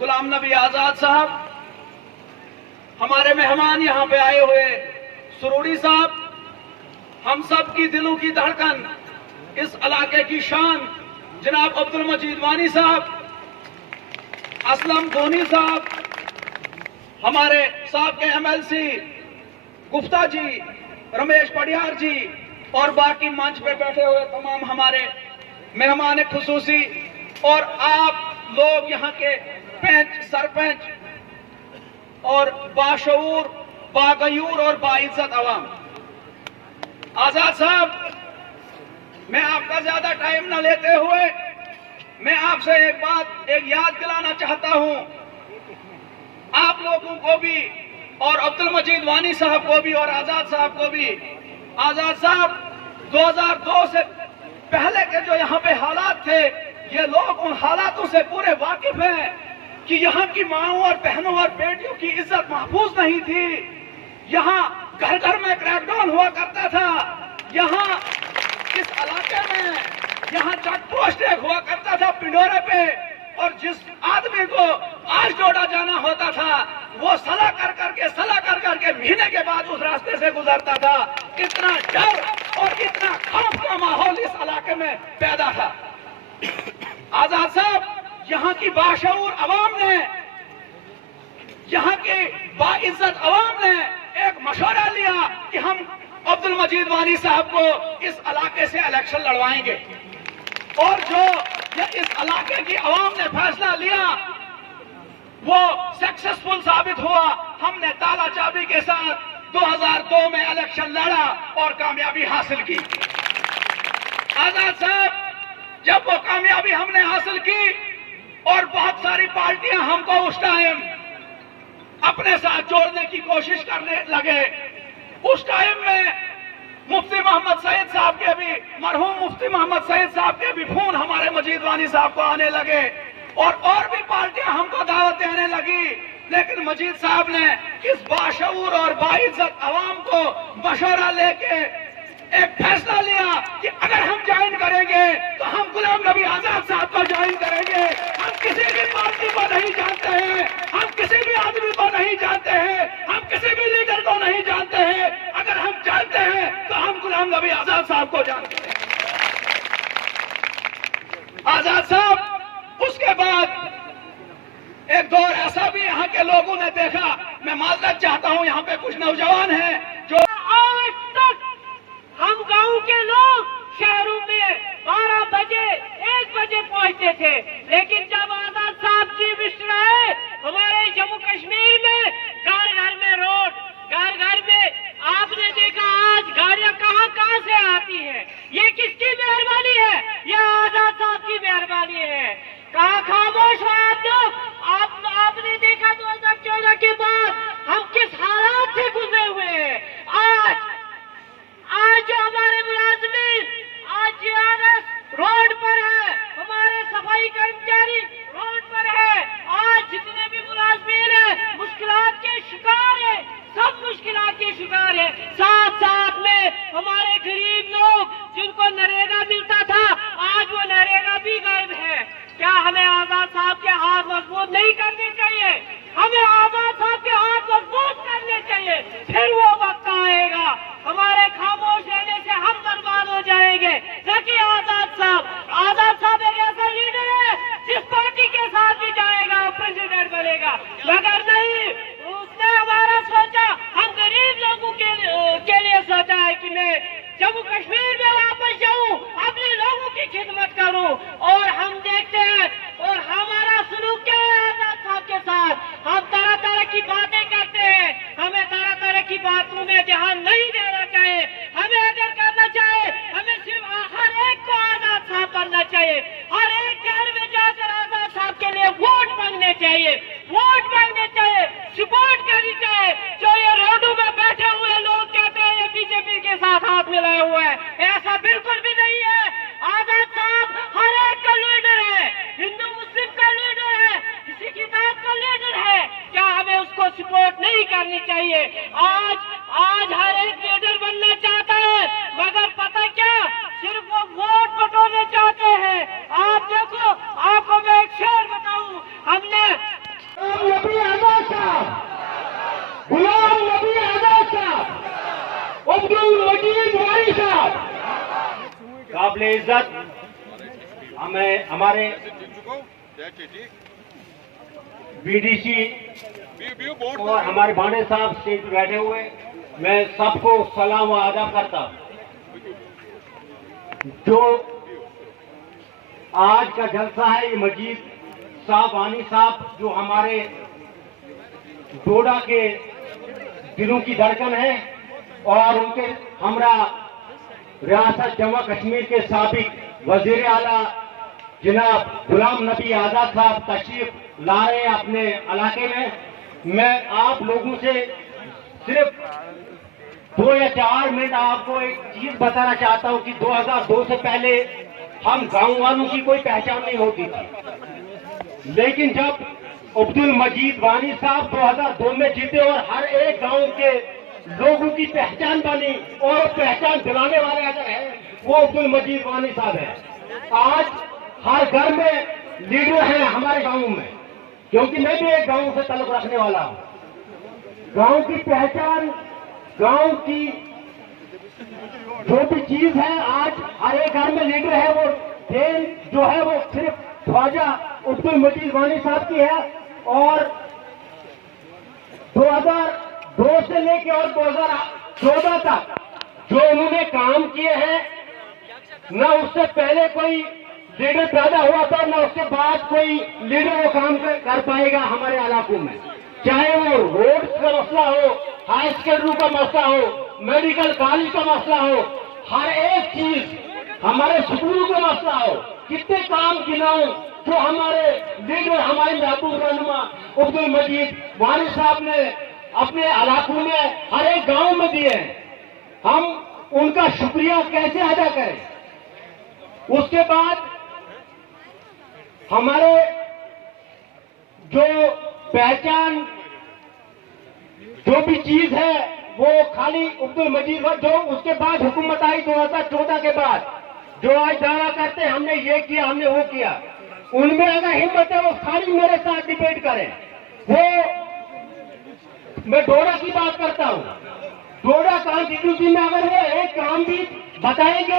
गुलाम नबी आजाद साहब, हमारे मेहमान यहाँ पे आए हुए सुरूरी साहब, हम सब की दिलों की धड़कन, इस इलाके की शान जनाब अब्दुल मजीद वानी साहब, असलम धोनी साहब, हमारे साहब के MLC गुप्ता जी, रमेश पडियार जी और बाकी मंच पे बैठे हुए तमाम हमारे मेहमान खुसूसी और आप लोग यहाँ के पंच, सरपंच और बाशऊर, बागयूर और बाइज्जत अवाम। आजाद साहब, मैं आपका ज्यादा टाइम न लेते हुए मैं आपसे एक याद दिलाना चाहता हूं, आप लोगों को भी और अब्दुल मजीद वानी साहब को भी और आजाद साहब को भी। आजाद साहब, 2002 से पहले के जो यहाँ पे हालात थे, ये लोग उन हालातों से पूरे वाकिफ हैं कि यहाँ की माओं और बहनों और बेटियों की इज्जत महफूज नहीं थी। यहाँ घर घर में क्रैकडाउन हुआ करता था। यहाँ इस इलाके में यहाँ चेक पोस्ट हुआ करता था पिंडोरे पे, और जिस आदमी को आज जोड़ा जाना होता था वो सलाह कर करके महीने के बाद उस रास्ते से गुजरता था। इतना डर और इतना खौफ का माहौल इस इलाके में पैदा था। आजाद साहब, यहाँ की बाशऊर अवाम ने, यहाँ की बाइज्जत अवाम ने एक मशवरा लिया कि हम अब्दुल मजीद वानी साहब को इस इलाके से इलेक्शन लड़वाएंगे, और जो इस इलाके की अवाम ने फैसला लिया वो सक्सेसफुल साबित हुआ। हमने ताला चाबी के साथ 2002 में इलेक्शन लड़ा और कामयाबी हासिल की। आजाद साहब, जब वो कामयाबी हमने हासिल की और बहुत सारी पार्टियां हमको उस टाइम अपने साथ जोड़ने की कोशिश करने लगे, उस टाइम में मुफ्ती मोहम्मद सईद साहब के भी, मरहूम मुफ्ती मोहम्मद सईद साहब के भी फोन हमारे मजीद वानी साहब को आने लगे और भी पार्टियां हमको दावत देने लगी। लेकिन मजीद साहब ने इस बाशऊर और बाइज्जत अवाम को मशवरा लेके एक फैसला लिया कि अगर हम ज्वाइन करेंगे तो हम गुलाम नबी आजाद साहब को ज्वाइन करेंगे। हम किसी भी पार्टी को नहीं जानते हैं, हम किसी भी आदमी को नहीं जानते हैं, हम किसी भी लीडर को नहीं जानते हैं। अगर हम जानते हैं तो हम गुलाम नबी आजाद साहब को जानते हैं। आजाद साहब, उसके बाद एक दौर ऐसा भी यहाँ के लोगों ने देखा, मैं माजरत चाहता हूँ, यहाँ पे कुछ नौजवान हैं जो आज तक हम गांव के लोग शहरों में 12 बजे 1 बजे पहुंचते थे, लेकिन जब आजाद साहब जी विश्व रहे हमारे जम्मू कश्मीर में, घर घर में रोड, घर घर में आपने देखा आज गाड़ियां कहां कहां से आती हैं। ये किसकी मेहरबानी है? ये आजाद साहब की मेहरबानी है। कहां खामोश हो आप लोग? आपने देखा 2014 के बाद हम किस हालात से गुजरे हुए हैं। आज जो हमारे मुलाजिमीन, आज GRS रोड पर है, हमारे सफाई कर्मचारी रोड पर है, आज जितने भी मुलाजिमीन हैं मुश्किलात के शिकार है, सब मुश्किलात के शिकार है। साथ साथ में हमारे गरीब लोग जिनको नरेगा मिलता था, आज वो नरेगा भी गायब है। क्या हमें आजाद साहब के हाथ मजबूत नहीं करने चाहिए? हमें आजाद साहब के हाथ मजबूत करने चाहिए। फिर वो वक्त आएगा हमारे खामोश रहने से हम बर्बाद हो जाएंगे। देखिए आजाद साहब एक ऐसा लीडर है जिस पार्टी के साथ भी जाएगा प्रेसिडेंट बनेगा, मगर नहीं, उसने हमारा सोचा हम गरीब लोगों के चाहिए। आज आज हर एक लीडर बनना चाहता है, मगर पता क्या, सिर्फ वो वोट बटोरने चाहते हैं। आप देखो, आपको मैं एक शेर बताऊं, हमने नबी आजाद साहब, गुलाम नबी आजाद साहब, अब्दुल मजीद वानी साहब, काबिल इज्जत हमें हमारे बीडीसी और हमारे भाणे साहब स्टेज पर बैठे हुए, मैं सबको सलाम व आदाब करता हूं। जो आज का जलसा है, ये मजीद साहब वानी साहब जो हमारे डोडा के दिलों की धड़कन है, और उनके हमरा रियासत जम्मू कश्मीर के साबिक वजीर आला जनाब गुलाम नबी आजाद साहब तशरीफ ला रहे हैं अपने इलाके में। मैं आप लोगों से सिर्फ 2 या 4 मिनट आपको एक चीज बताना चाहता हूं कि 2002 से पहले हम गांव वालों की कोई पहचान नहीं होती थी, लेकिन जब अब्दुल मजीद वानी साहब 2002 में जीते और हर एक गांव के लोगों की पहचान बनी, और पहचान दिलाने वाले अगर है वो अब्दुल मजीद वानी साहब है। आज हर घर में लीडर हैं हमारे गांव में, क्योंकि मैं भी एक गांव से ताल्लुक रखने वाला हूं। गांव की पहचान, गांव की जो भी चीज है, आज हर एक घर में लीडर है। वो देन जो है वो सिर्फ ख्वाजा अब्दुल मजीद वानी साहब की है, और 2002 से लेकर और 2014 तक जो उन्होंने काम किए हैं, न उससे पहले कोई लीडर पैदा हुआ था, न उसके बाद कोई लीडर वो काम कर पाएगा हमारे इलाकों में। चाहे वो रोड का मसला हो, हाई स्कूलों का मसला हो, मेडिकल कॉलेज का मसला हो, हर एक चीज, हमारे स्कूलों का मसला हो, कितने काम गिनाऊं जो हमारे लीडर, हमारे महबूब रहनुमा अब्दुल मजीद वानी साहब ने अपने इलाकों में हर एक गांव में दिए हैं। हम उनका शुक्रिया कैसे अदा करें। उसके बाद हमारे जो पहचान, जो भी चीज है वो खाली अब्दुल मजीद, जो उसके बाद हुकूमत आई 2014 के बाद, जो आज दावा करते हैं हमने ये किया, हमने वो किया, उनमें अगर हिम्मत है वो खाली मेरे साथ डिबेट करें। वो मैं डोडा की बात करता हूं, डोडा कॉन्स्टिट्यूंसी में अगर वो एक काम भी बताएंगे